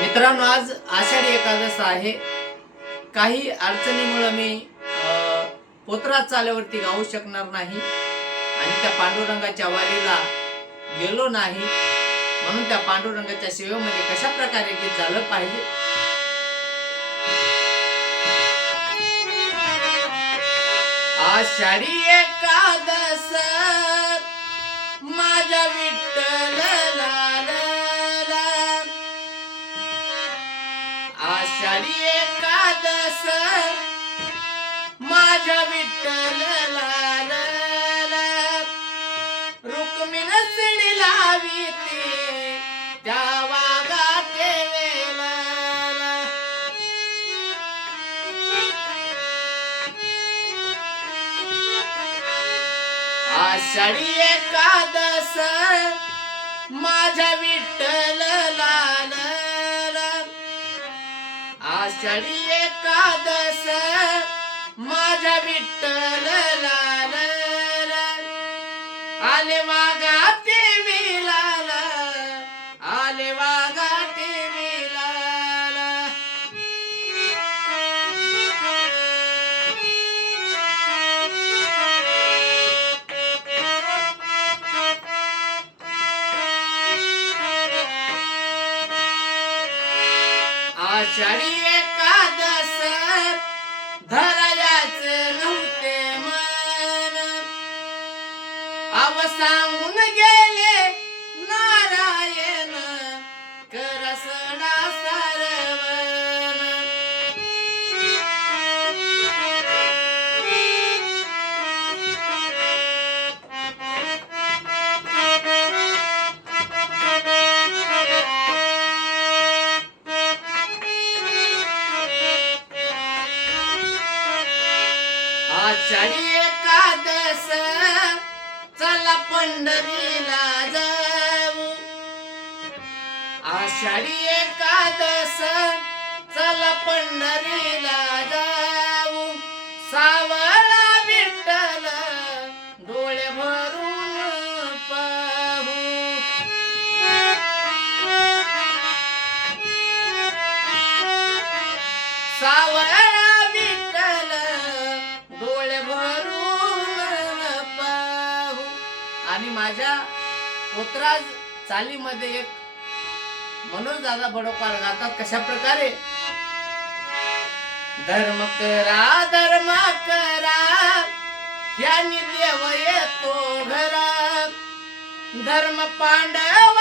मित्रांनो, आज आषाढी एकादश आहे. काही अडचणीमुळे मी पोतराज चाल्यावरती गाऊ शकणार नाही आणि त्या पांडुरंगाच्या वारीला गेलो नाही. म्हणून त्या पांडुरंगाच्या सेवेमध्ये कशा प्रकारे गीत झालं पाहिजे. आषाढी एकादश माझ्या विठ्ठलला, आषाढी एकादश माझ्या विठ्ठलला, रुक्मिण सिडी लावी त्या वाघाचे वेला. आषाढी एकादश माझ्या विठ्ठलला, आषाढी एकादश माझ्या विठ्ठलला, आले वाघाचे विलाला, आले वाघाचे विलाला. आषाढी एकादश धरायाच नव्हते मन, अव सांगून गेले नारायण करसडा सारवण. आषाढी एकादश चला पंढरीला जाऊ, आषाढी एकादश चला पंढरीला जाऊ. सावळा विठ्ठल डोळे भरून पाहू, सावळा विठ्ठल डोळे भरून पाहू. आणि माझ्या पोतराज चालीमध्ये एक मनोज दादा बडोकार गातात कशा प्रकारे. धर्म करा यांनी देव येतो घरा, धर्म पांडव